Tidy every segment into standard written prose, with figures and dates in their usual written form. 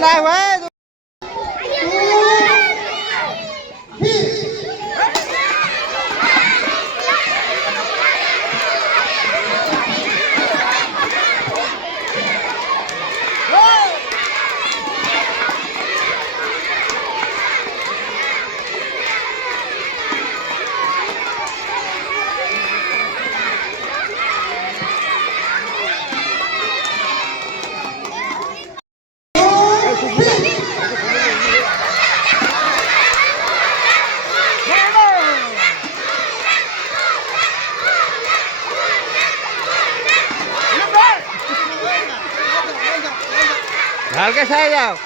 नाही व्हाय हल्के से जाओ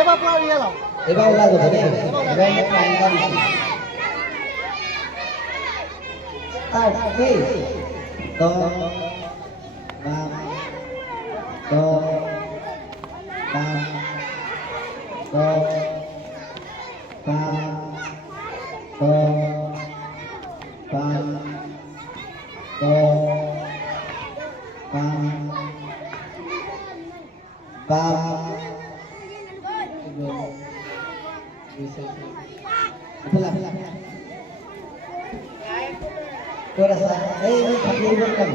এবার পুরো নিয়ে নাও এবার লাগবে রে এবার টাইম দিছি আর এই তো বা তো ba do ba do ba do ba ba Kau rasa, ini kaki bukan?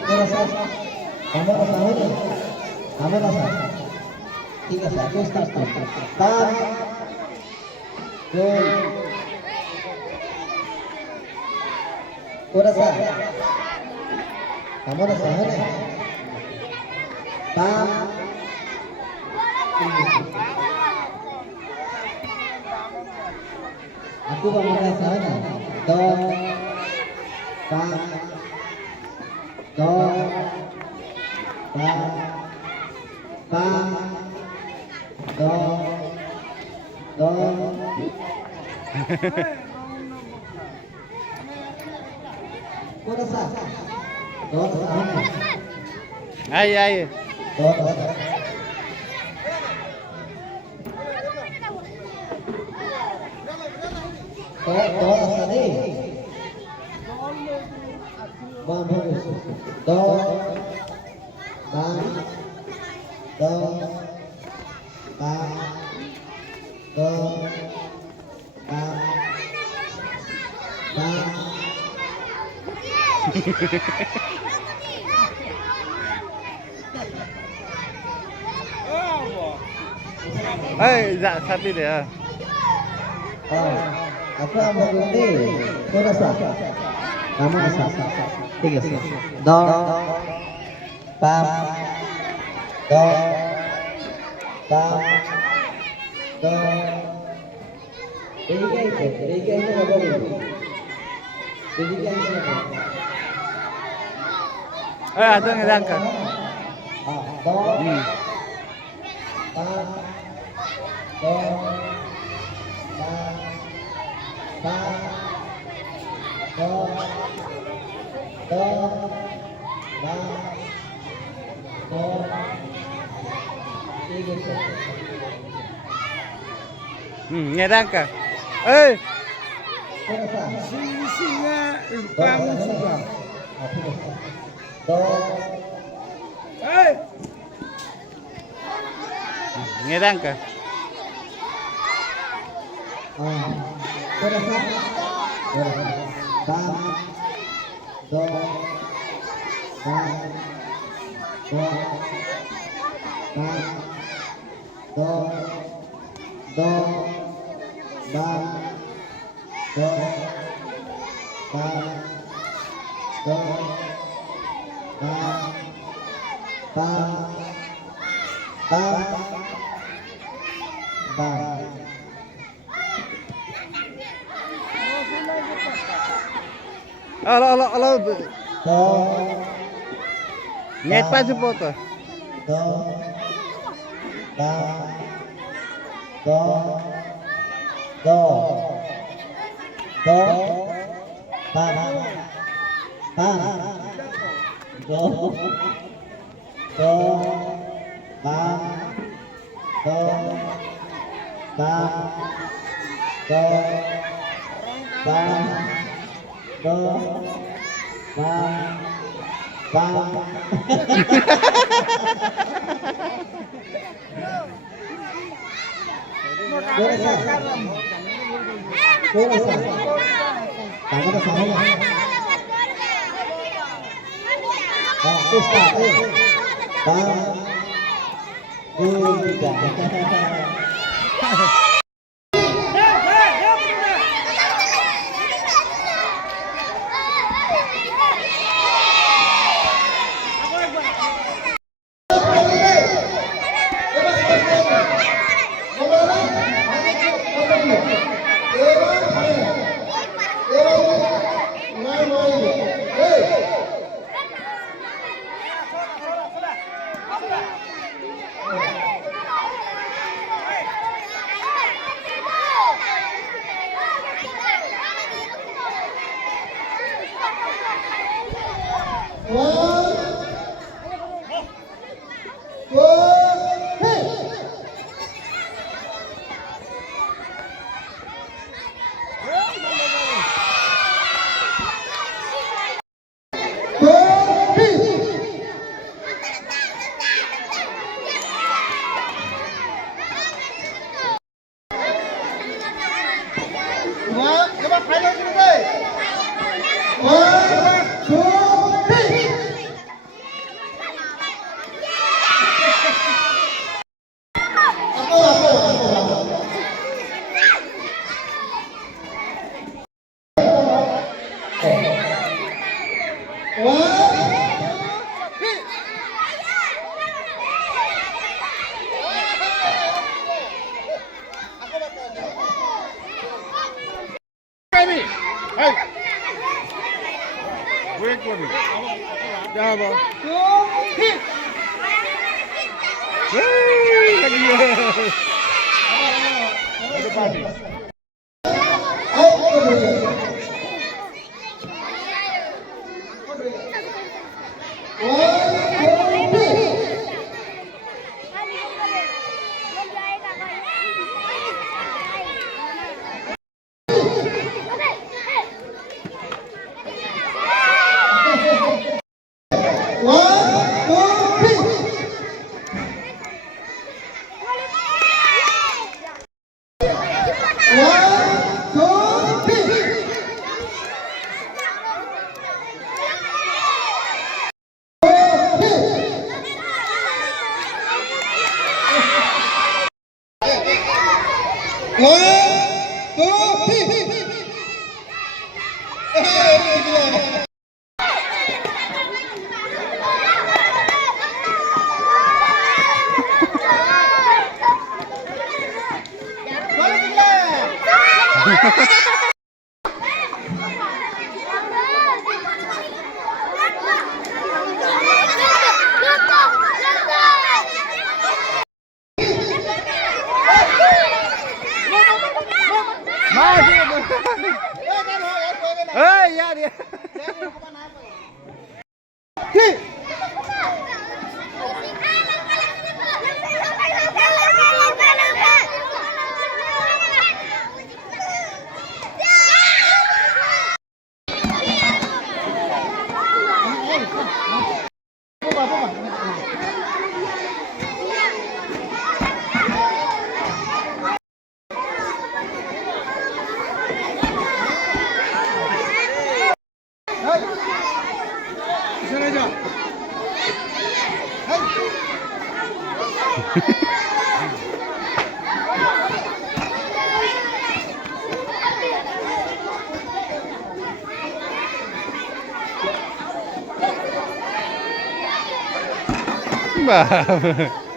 Kau rasa, kamu rasa apa? Kamu rasa? Tiga satu start. Tam, gol. Kau rasa? Kamu rasa apa? Tam. Aku mau rasa apa? Do, ba, do, ba, ba, do, do. Kau rasa? Do, rasa. Ay. Do, rasa. Do, rasa ni. Bagus. Do, ba, do, ba, do, ba, ba. Dạ sapi deh. Aku ambil ini. Kau rasa? Kamu rasa? Tiga sih. Do, ba, do, ba, do. Ini apa boleh? Itu ngedangkan. Do, ba, do, ba, ba, do, do, ba, do. Tiga sih. Ngedangkan. Sisinya kamu juga Do, Ngedangkan. kau rasa? Ba, do, ba, do, ba, do, do, ba, do, ba, do, ba, ba, ba, ba. Alo. Do, Ngait pa supporter. do, ba, do, do, do, ba, ba, do, do, ba, do, ba, do, ba, do, ba, ba. Kau rasa? Kamu rasa apa? Ustaz, One, two, three. Wait for me. Java. Hey, lagi ya. Ada party. Ya dia. Bah.